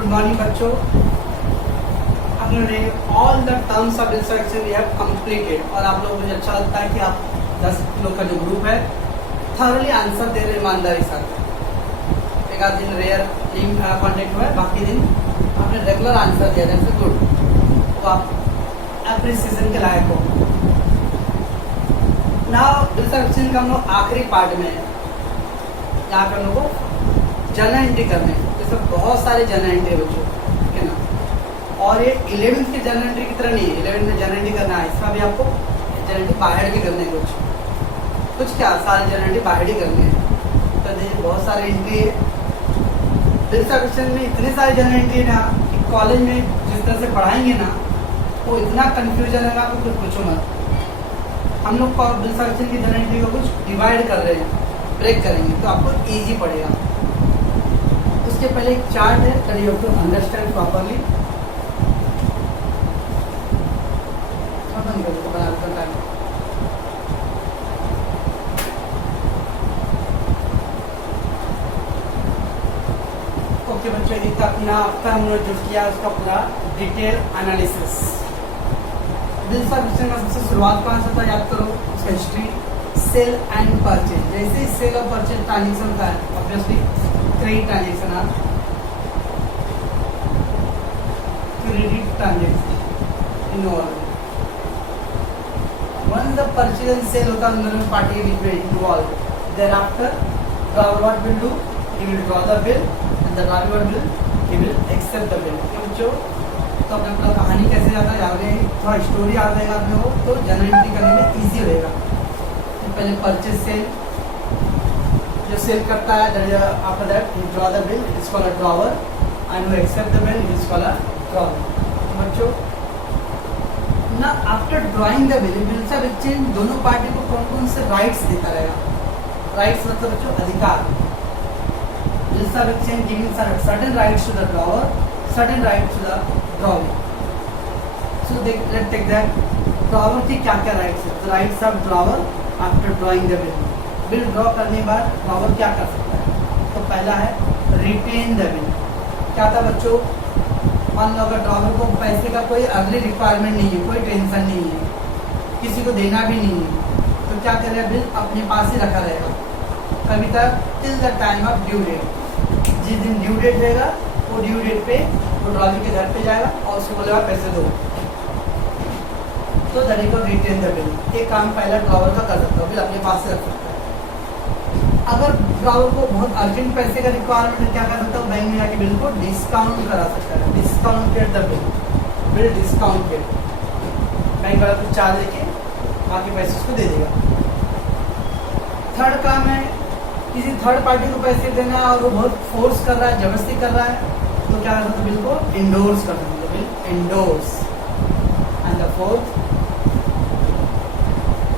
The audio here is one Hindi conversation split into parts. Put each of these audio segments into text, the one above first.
गुड मॉर्निंग बच्चों। हमने all the terms of instruction we have completed और आप लोग मुझे अच्छा लगता है कि आप 10 लोग का जो ग्रुप है थॉरली आंसर दे रहे ईमानदारी साथ। एक आध दिन रेयर टीम कॉन्टेक्ट हुआ है, बाकी दिन आपने रेगुलर आंसर दिया दैट्स गुड, तो आप एप्रिसिएशन के लायक हो। नाउ इंस्ट्रक्शन का हम लोग आखिरी पार्ट में है, यहाँ पे हम लोग को जर्नल एंट्री करने हैं। जैसे बहुत सारे जर्नल एंट्री बच्चों, ठीक है ना। और ये 11th के जर्नल एंट्री की तरह नहीं है। 11th में जर्नल एंट्री करना है, इसमें भी आपको जर्नल एंट्री बाहर भी करने हैं, कुछ क्या सारे जर्नल एंट्री बाहर ही करने हैं। तो देखिए बहुत सारे एंट्री है क्वेश्चन में, इतने सारे जर्नल एंट्री ना कि कॉलेज में जिस तरह से पढ़ाएंगे ना वो इतना कन्फ्यूजन है आपको कुछ पूछो मत। हम लोग क्वेश्चन की जर्नल एंट्री को कुछ डिवाइड कर रहे हैं, ब्रेक करेंगे तो आपको ईजी पड़ेगा। उसके पहले एक चार्ट है that you have to understand properly. Okay बच्चों, इतना अपना आपका हम लोग जो किया उसका पूरा detail analysis. Bills of question का सबसे शुरुआत कहाँ से था याद करो, उसका हिस्ट्री, सेल एंड परचेज। जैसे सेल और परचेज ट्रांजेक्शन का है ऑब्वियसली क्रेडिट ट्रांजेक्शन है, credit transaction in all. Once the purchase and sale होता है दोनों पार्टी के बीच में involve, thereafter drawer what will do, he will draw the bill and the drawer what will, he will accept the bill। बच्चों तो अपने अपना कहानी कैसे जाता है याद है, थोड़ा स्टोरी याद रहेगा अपने को तो जर्नल एंट्री करने में इजी रहेगा। तो पहले परचेज सेल, जो सेल करता है after that you draw the bill, it is called a drawer and you accept the bill, it is called a drawer. बच्चों ना after drawing the bill, bills of exchange दोनों पार्टी को कौन कौन से राइट्स देता रहेगा। राइट्स मतलब बच्चों अधिकार। Bills of exchange giving certain rights to the drawer, certain rights to the drawer. So let's take that drawer की क्या क्या राइट्स है। The rights of drawer after drawing the bill, bill draw करने के बाद ड्रॉवर क्या कर सकता है। तो पहला है रिटेन द बिल। क्या था बच्चों, मान लो अगर ड्रॉवर को पैसे का कोई अर्ली रिक्वायरमेंट नहीं है, कोई टेंशन नहीं है, किसी को देना भी नहीं है, तो क्या करेगा बिल अपने पास ही रखा रहेगा कभी तक till the time of due date. जिस दिन ड्यू डेट रहेगा वो ड्यू डेट पे वो ड्रॉवर के घर पे जाएगा और उसको बोलेगा पैसे दो, तो that is called retain the bill. ये काम पहला ड्रॉवर का कर सकता है, बिल अपने पास से रख सकता है। अगर ड्रॉवर को बहुत अर्जेंट पैसे का रिक्वायरमेंट है, क्या कर सकता है, बैंक में जाके बिल को डिस्काउंट करा सकता है। Discounted the bill, bill discounted, bank वाला कुछ चार्ज लेके बाकी पैसे उसको दे देगा। थर्ड काम है किसी थर्ड पार्टी को पैसे देना और वो बहुत फोर्स कर रहा है, जबरदस्ती कर रहा है, तो क्या कर सकते बिल को इंडोर्स कर सकते, bill endorse. And the fourth,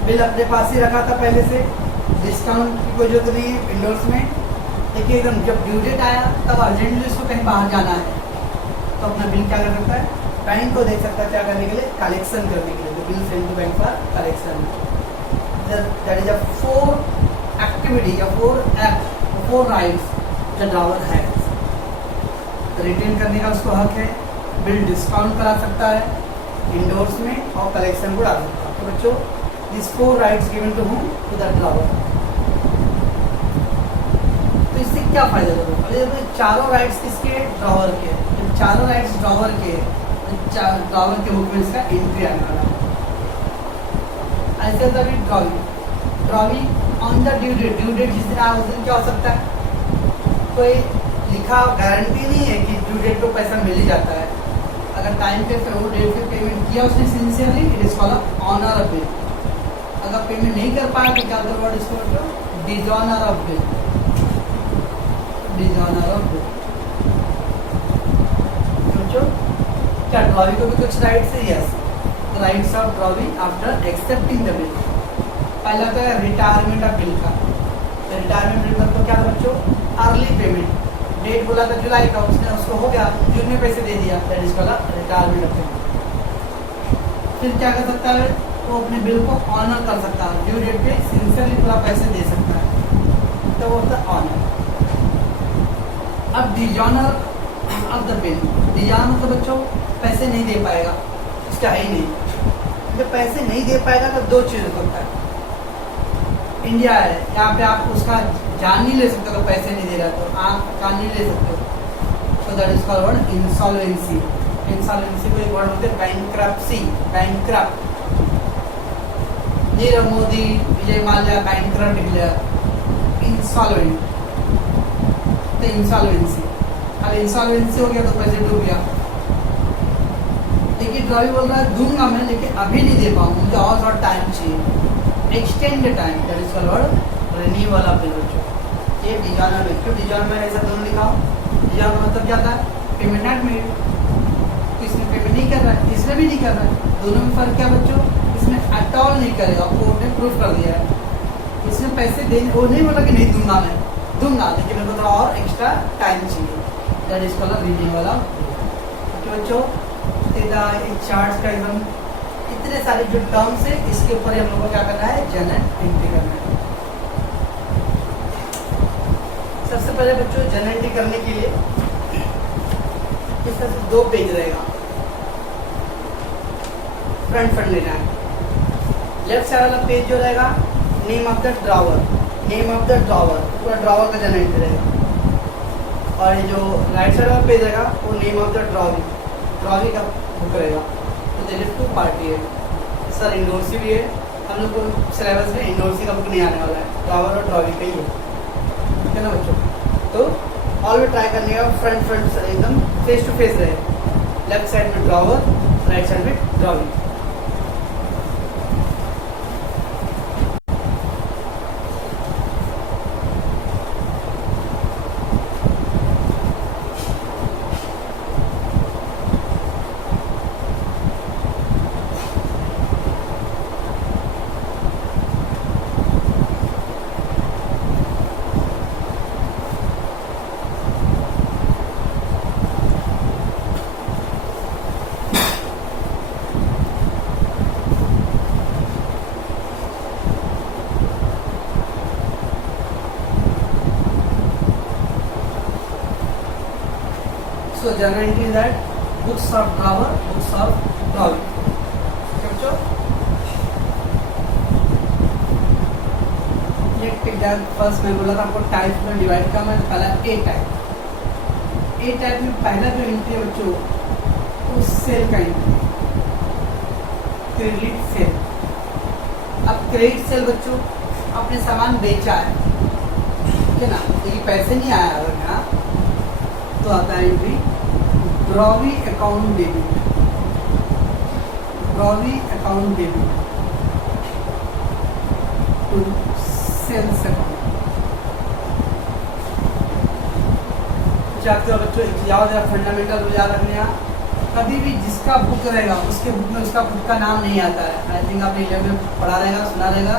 bill अपने पास ही रखा था पहले से, डिस्काउंट की कोई जरूरत नहीं है इंडोर्स में, लेकिन एकदम जब ड्यू डेट आया तब अर्जेंटली उसको कहीं बाहर जाना है, तो अपना बिल क्या कर सकता है, बैंक को दे सकता है। क्या करने के लिए, कलेक्शन करने के लिए। तो bill send to bank for collection. That is a 4 activity या 4 राइट्स द ड्रॉवर है। रिटेन करने का उसको हक है, बिल डिस्काउंट करा सकता है इंडोर्स में और कलेक्शन को डाल सकता है। तो बच्चों these 4 rights given to whom, to the drawer। तो इससे क्या फायदा होगा, अभी चारों राइट्स किसके, ड्रॉवर के। जब चारों राइट्स ड्रॉवर के, ड्रॉवर के बुक में इसका एंट्री आने वाला है। ऐसे होता है drawing, drawing on the due date, due date जिस दिन आया उस दिन क्या हो सकता है, कोई लिखा गारंटी नहीं है कि ड्यू डेट को पैसा मिल ही जाता है। अगर टाइम पे वो डेट पे पेमेंट किया उसने sincerely, it is called honour of bill. अगर पेमेंट नहीं कर पाया तो क्या होता है, वर्ड इसको dishonour of bill, dishonour of bill. समझो क्या ड्रॉविंग को भी कुछ राइट्स है, yes, rights of drawing after accepting the bill. पहला तो है रिटायरमेंट ऑफ बिल का। तो रिटायरमेंट बिल मतलब क्या था बच्चों, अर्ली पेमेंट। डेट बोला था जुलाई का, उसने उसको हो गया जून में पैसे दे दिया, that is called retirement of bill. फिर क्या कर सकता है, वो अपने बिल को ऑनर कर सकता है, ड्यू डेट पे सिंसियरली पूरा पैसे दे सकता है, तो वो होता है ऑनर। अब dishonour of the bill. Desire मतलब बच्चों पैसे नहीं दे पाएगा, इसका है ही नहीं। जब पैसे नहीं दे पाएगा तो दो चीज़ हो सकता है। इंडिया है, यहाँ पे आप उसका जान नहीं ले सकते, तो पैसे नहीं दे रहा तो आप जान नहीं ले सकते, तो that is called word insolvency. Insolvency को एक वर्ड बोलते हैं bankruptcy, bankrupt. Nirav Modi, Vijay Mallya bankrupt declare, insolvent, तो इंसॉल्वेंसी। अब इंसॉल्वेंसी हो गया तो पैसे डूब गया। लेकिन ड्रॉवी बोल रहा है दूंगा मैं, लेकिन अभी नहीं दे पाऊंगा, मुझे और थोड़ा टाइम चाहिए, extend the time, that is called word renewal of bill. ये डिजायर में, क्यों डिजायर में ऐसा दोनों लिखा हो? डिजायर का मतलब क्या था? पेमेंट नॉट मेड, इसमें पेमेंट नहीं कर रहा है, इसमें भी नहीं कर रहा है, दोनों में फर्क क्या बच्चों? इसमें एट ऑल नहीं करेगा, कोर्ट ने प्रूफ कर दिया है। इसमें पैसे देने, वो नहीं बोला कि नहीं दूंगा, मैं दूंगा लेकिन मेरे को थोड़ा और एक्स्ट्रा टाइम चाहिए, that is called renewal of. बच्चों चार्ट का एकदम इतने सारे जो टर्म्स है, इसके ऊपर हम लोगों को क्या करना है? जनरल एंट्री करना है। सबसे पहले बच्चों जनरल एंट्री करने के लिए इस तरह से दो पेज रहेगा, फ्रंट लेना है। लेफ्ट साइड वाला पेज जो रहेगा name of the drawer, name of the drawer, पूरा ड्रॉवर का जनरल एंट्री रहेगा। और ये जो राइट साइड वाला पेज रहेगा वो name of the drawee, drawee का बुक रहेगा। तो देखिए टू पार्टी है सर, इंडोर्सी भी है, हम लोग को सिलेबस में इंडोर्सी का बुक नहीं आने वाला है, ड्रॉवर और ड्रॉवी का ही है, ठीक है ना बच्चों? तो ऑलवेज ट्राई करने का फ्रंट एकदम फेस टू फेस रहे, लेफ्ट साइड में ड्रॉवर, राइट साइड में drawee. So general entry is that books of drawer, books of drawing. बच्चों ये फर्स्ट मैं बोला था आपको टाइप में डिवाइड करना है। पहला ए टाइप, ए टाइप में पहला जो एंट्री है बच्चों उस सेल का एंट्री, क्रेडिट सेल। अब क्रेडिट सेल बच्चों आपने सामान बेचा है, ठीक है ना, लेकिन पैसे नहीं आया अगर यहाँ, तो आता है entry drawee account debit, drawee account debit to sales account. चाहते हो बच्चों याद है, फंडामेंटल याद रखने हैं। कभी भी जिसका बुक रहेगा उसके बुक में उसका बुक का नाम नहीं आता है। आई थिंक आपने 11 में पढ़ा रहेगा, सुना रहेगा,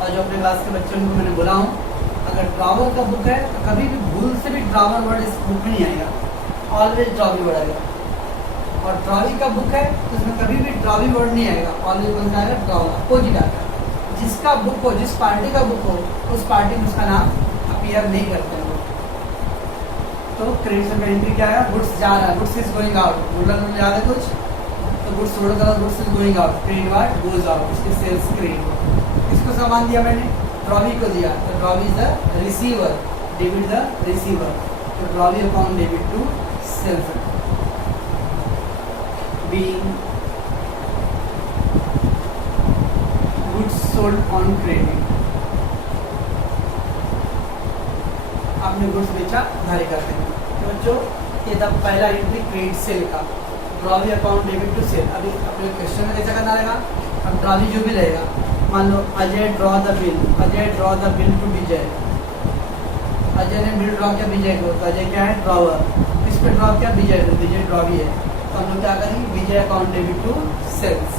और जो अपने क्लास के बच्चों को मैंने बोला हूँ, अगर ड्रॉवर का बुक है तो कभी भी भूल से भी ड्रॉवर वर्ड इस बुक में नहीं आएगा, ऑलवेज ड्रॉवी वर्ड आएगा। और ड्रॉवी का बुक है तो उसमें कभी भी ड्रॉवी वर्ड नहीं आएगा, ऑलवेज बन जाएगा ड्रॉवर, अपोजिट आएगा। जिसका बुक हो, जिस पार्टी का बुक हो, उस पार्टी में उसका नाम अपीयर नहीं करते हैं। तो क्रेडिट का एंट्री क्या है? गुड्स जा रहा है, गुड्स इज गोइंग आउट, गुड याद है कुछ, तो गुड्स थोड़ा सा goods is going out, credit ward goes out, इसकी सेल्स क्रेडिट। किसको सामान दिया मैंने? ड्रॉवी को दिया, तो drawee is the receiver, debit the receiver, तो drawee account debit to sales being goods sold on credit। आपने गुड्स बेचा, उधारी करते हैं। तो बच्चों ये था पहला एंट्री क्रेडिट सेल का, drawee account debit to sale. अभी अपने क्वेश्चन में कैसा करना रहेगा? अब ड्रॉवी जो भी रहेगा, मान लो Ajay draw the bill, Ajay draw the bill to Vijay, Ajay ने बिल ड्रॉ किया विजय को, तो अजय क्या है? ड्रॉवर। किस पे ड्रॉ किया? विजय, विजय ड्रॉवी है, तो हम लोग क्या करेंगे? Vijay account debit to sales.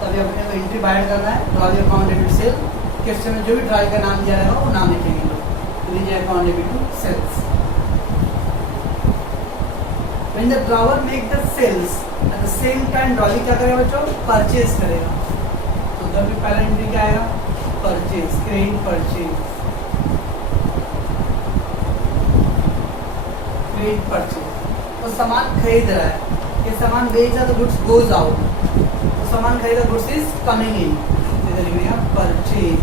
तभी अपने को एंट्री बाइड करना है, drawee account debit sale. Question में जो भी ड्रॉवी का नाम दिया रहेगा वो नाम लिखेंगे लोग, Vijay account debit to sales. When the drawer make the sales, at the same time drawee क्या करेगा बच्चों? परचेज करेगा। तो तब भी पहला एंट्री क्या आएगा? Purchase, credit purchase, credit purchase. वो सामान खरीद रहा है, ये सामान बेच रहा तो गुड्स गोज आउट, तो सामान खरीदा गुड्स इज कमिंग इन, इधर लिखेगा परचेज,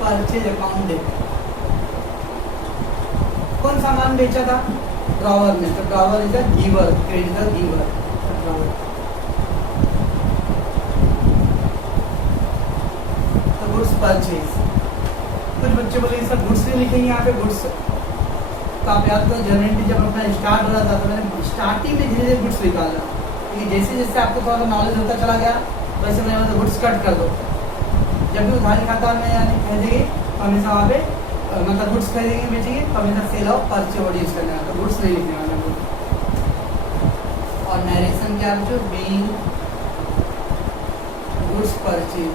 परचेज अकाउंट डेबिट। कौन सामान बेचा था? ड्रॉवर में, तो drawer is the giver, credit the giver, drawer. तो गुड्स परचेज। कुछ बच्चे बोले सर गुड्स नहीं लिखेंगे यहाँ पे, गुड्स तो आप याद करो जनरली जब अपना स्टार्ट हो रहा था तो मैंने स्टार्टिंग में धीरे धीरे गुड्स निकाला, क्योंकि जैसे जैसे आपको थोड़ा सा नॉलेज होता चला गया वैसे मैंने मतलब गुड्स कट कर दो। जब भी उधारी खाता में यानी खरीदेंगे तो हमेशा वहाँ पे मतलब गुड्स खरीदेंगे बेचेंगे तो हमेशा sale of purchase word use करना है, तो गुड्स नहीं लिखने वाला। और नरेशन क्या है जो being goods purchase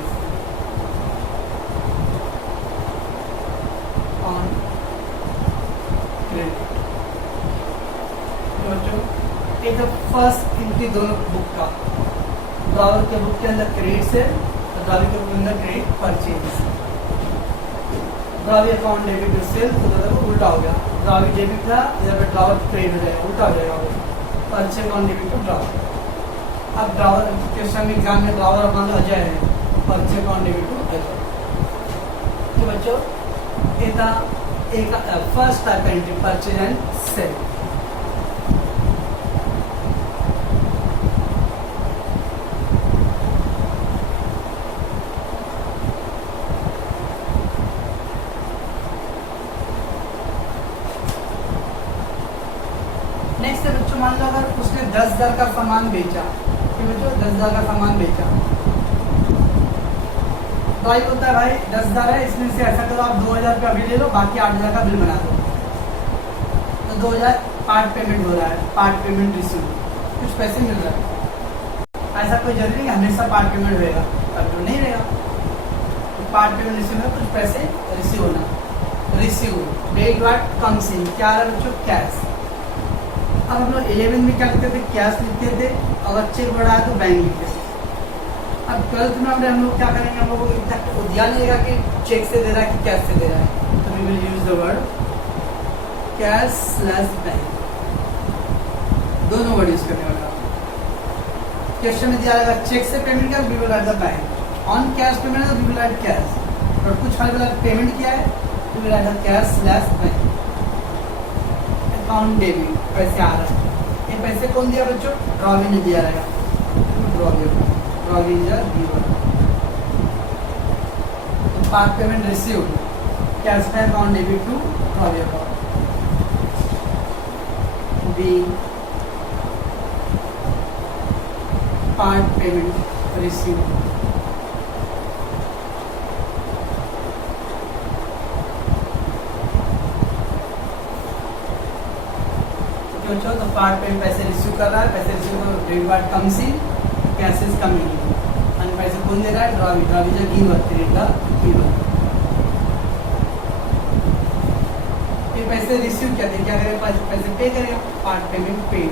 on credit. एक फर्स्ट इनकी दोनों बुक का, ड्रॉवर के बुक के अंदर क्रेडिट से, ड्रॉवर के बुक के अंदर credit purchase. Drawee account debit to sale, तो वो उल्टा हो गया, ड्रॉवी डेबिट था इधर पे ड्रॉवर क्रेडिट हो जाएगा, उल्टा हो जाएगा। Purchase account debit to drawer. अब ड्रॉवर क्वेश्चन में एग्जाम में ड्रॉवर मान लो अजय है, purchase account debit to Ajay. तो बच्चों एक फर्स्ट टाइप का entry purchase and sale. Next है बच्चों, मान लो अगर उसने 10,000 का सामान बेचा, तो बच्चों 10,000 का सामान बेचा, भाई बोलता है भाई 10,000 है, इसमें से ऐसा करो आप 2,000 रुपया अभी ले लो, बाकी 8,000 का बिल बना दो। तो 2,000 पार्ट पेमेंट हो रहा है, पार्ट पेमेंट रिसीव, कुछ पैसे मिल रहा है। ऐसा कोई जरूरी नहीं हमेशा पार्ट पेमेंट रहेगा, तो नहीं रहेगा। तो पार्ट पेमेंट रिसीव में कुछ पैसे रिसीव होना, receive date what comes in, क्या रहा बच्चों? कैश। अब हम लोग 11 में क्या लिखते थे? कैश लिखते थे, अगर चेक बढ़ा है तो बैंक लिखते थे। अब 12th में हम लोग क्या करेंगे, हम लोग को ध्यान नहीं रहेगा कि चेक से दे रहा है कि कैश से दे रहा है, तो we will use the word cash slash bank, दोनों वर्ड यूज करने वाला। क्वेश्चन में दिया रहेगा चेक से पेमेंट किया, we will write the bank, on cash payment है तो वी विल राइट कैश, और कुछ हमें पेमेंट किया है we will write the cash slash bank. Account debit, पैसे आ रहे हैं, ये पैसे कौन दिया बच्चों? ड्रॉवी ने दिया रहेगा, drawee part payment receive, cash का account debit to drawee account. B part payment receive, तो पार्ट पेमेंट पैसे रिसीव कर रहा है, पैसे receive debit part comes in, cash is coming in, और पैसे कौन दे रहा है? ड्रॉवी, ड्रॉवी जो गिवर, क्रेडिट का गिवर। ये पैसे रिसीव क्या थे, क्या करेगा? पैसे पे करेगा, part payment paid.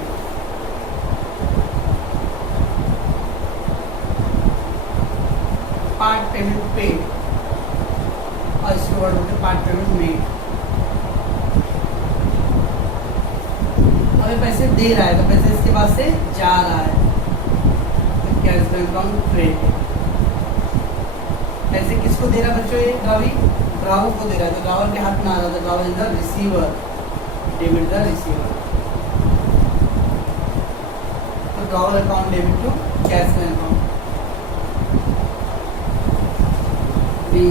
Part payment paid, और इसके वर्ड होते पार्ट पेमेंट मेड। हमें पैसे दे रहा है तो पैसे इसके पास से जा रहा है, तो कैश बैंक अकाउंट क्रेडिट। पैसे किसको दे रहा है बच्चों? ये ड्रॉवी ड्रावर को दे रहा है, तो ड्रावर के हाथ में आ रहा था, drawer is the receiver, debit the receiver. तो drawer account debit to cash bank account. B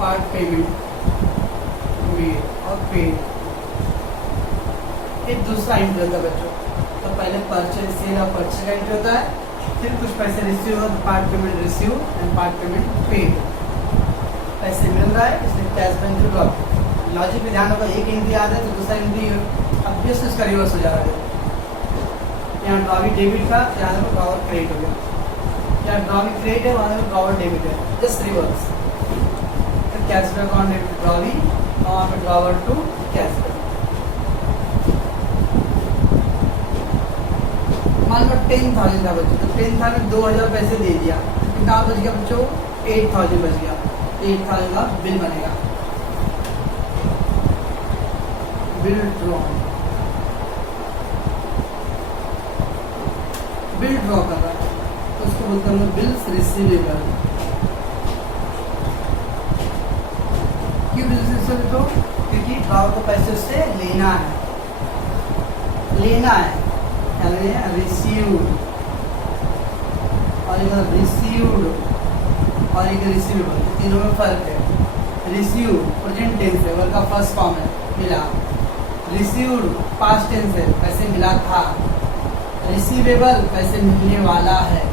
part payment made और पेड। एक दूसरा एंट्री होता है बच्चों, तो पहले परचेज सेल और परचेज का एंट्री होता है, फिर कुछ पैसे रिसीव होगा तो part payment receive and part payment paid. पैसे मिल रहा है इसलिए cash bank to drop. Logic में ध्यान होगा, एक एंट्री आता है तो दूसरा एंट्री ऑब्वियस उसका रिवर्स हो जा रहा है। यहाँ ड्रॉवी डेबिट था, यहाँ पर ड्रॉवर क्रेडिट हो गया, यहाँ ड्रॉवी क्रेडिट है, वहाँ पर ड्रॉवर डेबिट है, जस्ट रिवर्स। तो cash bank account debit drawee, और वहाँ पर ड्रॉवर टू कैश बैंक। मान लो 10,000 था बच्चों, तो 10,000 में 2,000 पैसे दे दिया, कितना बच गया बच्चों? 8,000 बच गया, 8,000 का बिल बनेगा। बिल ड्रॉन, बिल ड्रॉ कर रहा है तो उसको बोलते हैं बिल्स रिसीवेबल। क्यों बिल्स रिसीवेबल? क्योंकि ड्रॉवर को पैसे उससे लेना है, रिसीव्ड, और एक रिसीव्ड और एक रिसीवेबल, तीनों में फर्क है। रिसीव प्रेजेंट टेंस है, वर्ब का फर्स्ट फॉर्म है, मिला। रिसीव्ड पास्ट टेंस है, पैसे मिला था। रिसीवेबल पैसे मिलने वाला है,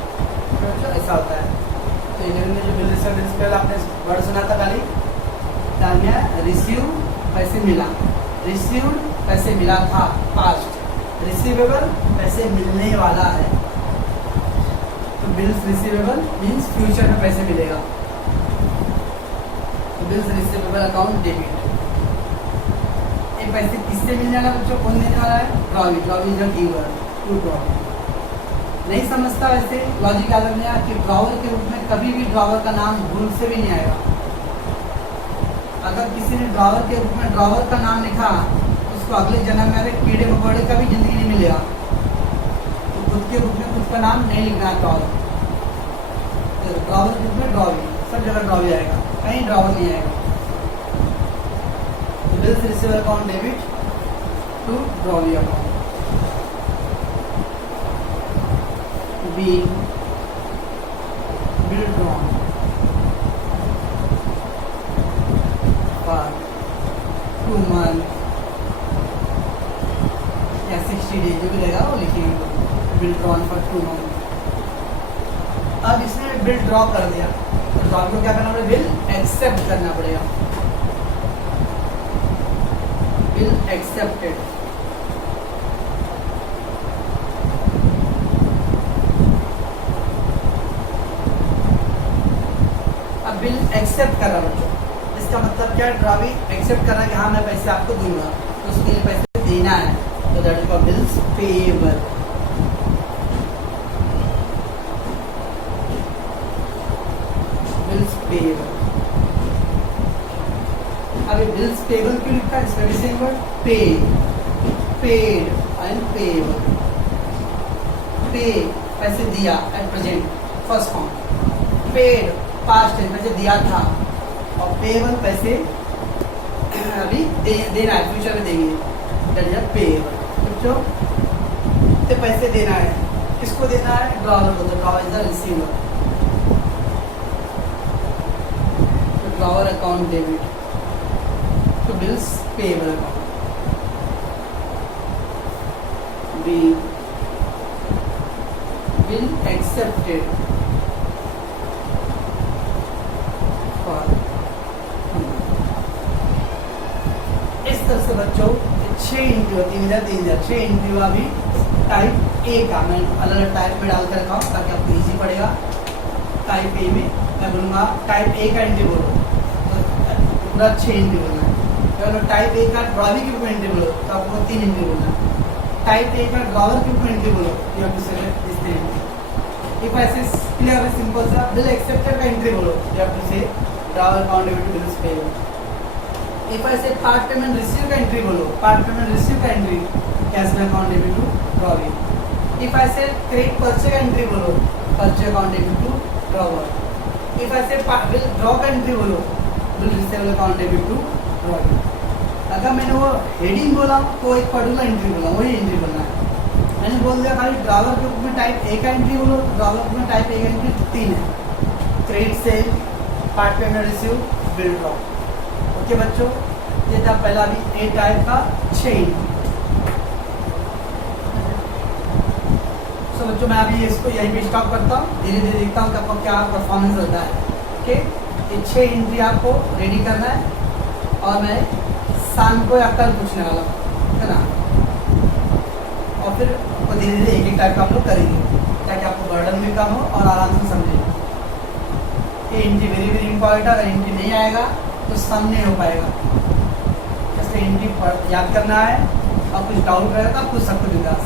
तो ऐसा होता है। तो इंग्लिश में जो बिल रिसीवेबल पहले आपने वर्ड सुना था खाली, ध्यान में रिसीव पैसे मिला, रिसीव्ड पैसे मिला था पास्ट, रिसीवेबल पैसे मिलने वाला है। तो बिल्स रिसीवेबल मीन्स फ्यूचर में पैसे मिलेगा। तो बिल्स रिसीवेबल अकाउंट डेबिट। ये पैसे किससे मिलने वाला बच्चों? कौन देने वाला है? Drawee. Drawee is a giver to drawee. नहीं समझता वैसे लॉजिक याद रखना कि ड्रॉवर के रूप में कभी भी ड्रॉवर का नाम भूल से भी नहीं आएगा। अगर किसी ने ड्रॉवर के रूप में ड्रॉवर का नाम लिखा तो उसको अगले जन्म में कीड़े मकोड़े का भी जिंदगी नहीं मिलेगा। तो खुद के रूप में खुद का नाम नहीं लिखना है ड्रॉवर। ड्रॉवर के रूप में ड्रॉवी, सब जगह ड्रॉवी आएगा, कहीं ड्रॉवर नहीं आएगा। Bills receivable account debit to drawee account. Bill drawn for 2 month या 60 डेज जो भी रहेगा वो लिखेंगे। Bill drawn for 2 month। अब इसने बिल ड्रॉ कर दिया तो ड्रॉ को क्या करना पड़ेगा? बिल एक्सेप्ट करना पड़ेगा। Bill accepted. अब बिल एक्सेप्ट कर रहा बच्चों, इसका मतलब क्या है? ड्रॉवी एक्सेप्ट कर रहा है कि हाँ मैं पैसे आपको दूंगा, तो उसके लिए पैसे देना है, तो that is called bills payable. Bills payable. अब ये बिल्स पेएबल क्यों लिखा है? इसका same word pay, paid and payable. Pay पैसे दिया at present first form, paid past tense पैसे दिया था, और पेएबल पैसे अभी देना है, फ्यूचर में देंगे, दैट इज पेएबल। बच्चों तो पैसे देना है, किसको देना है? ड्रॉवर को। तो drawer is the receiver. Drawer account debit to bills payable account. B bill accepted for. इस तरह से बच्चों 6 इंटरव्यू, 6 इंटरव्यू अभी टाइप ए का मैं अलग अलग टाइप में डाल कर रखा हूँ ताकि आपको इजी पड़ेगा। टाइप ए में मैं बोलूँगा टाइप ए का एंट्री बोलो तो पूरा 6 एंट्री बोलना है। अगर टाइप ए का ड्रॉवी के ऊपर एंट्री बोलो तो आपको 3 एंट्री बोलना है। टाइप ए का ड्रॉवर के ऊपर एंट्री बोलो you have to select this name। If I say clear simple सा बिल एक्सेप्टेड का एंट्री बोलो you have to say drawer account debit to bills payable. If I say part payment receive का एंट्री बोलो, पार्ट पेमेंट रिसीव का एंट्री कैश में account debit to drawee. If I say credit purchase का एंट्री बोलो, purchase account debit to drawer. If I say bill draw का एंट्री बोलो, bill receivable account debit to drawee. अगर मैंने वो हेडिंग बोला तो एक पर्टिकुलर एंट्री बोला, वही एंट्री बोलना है। मैंने बोल दिया खाली ड्रॉवर के ऊपर टाइप ए का एंट्री बोलो, ड्रॉवर में टाइप ए का एंट्री 3 है, credit sale, part payment receive, bill draw. Okay बच्चों, ये था पहला भी ए टाइप का 6 एंट्री। तो बच्चों मैं अभी इसको यहीं पे स्टॉप करता हूँ, धीरे धीरे देखता हूँ कि आपको क्या परफॉर्मेंस होता है। ओके, ये 6 एंट्री आपको रेडी करना है और मैं शाम को या कल पूछने वाला हूँ, है ना। और फिर आपको धीरे धीरे एक एक टाइप का हम लोग करेंगे ताकि आपको बर्डन भी कम हो और आराम से समझें। ये एंट्री वेरी वेरी इंपॉर्टेंट है, अगर एंट्री नहीं आएगा तो सम नहीं हो पाएगा। जैसे एंट्री याद करना है और कुछ डाउट रहेगा तो आप पूछ सकते हो बिंदास।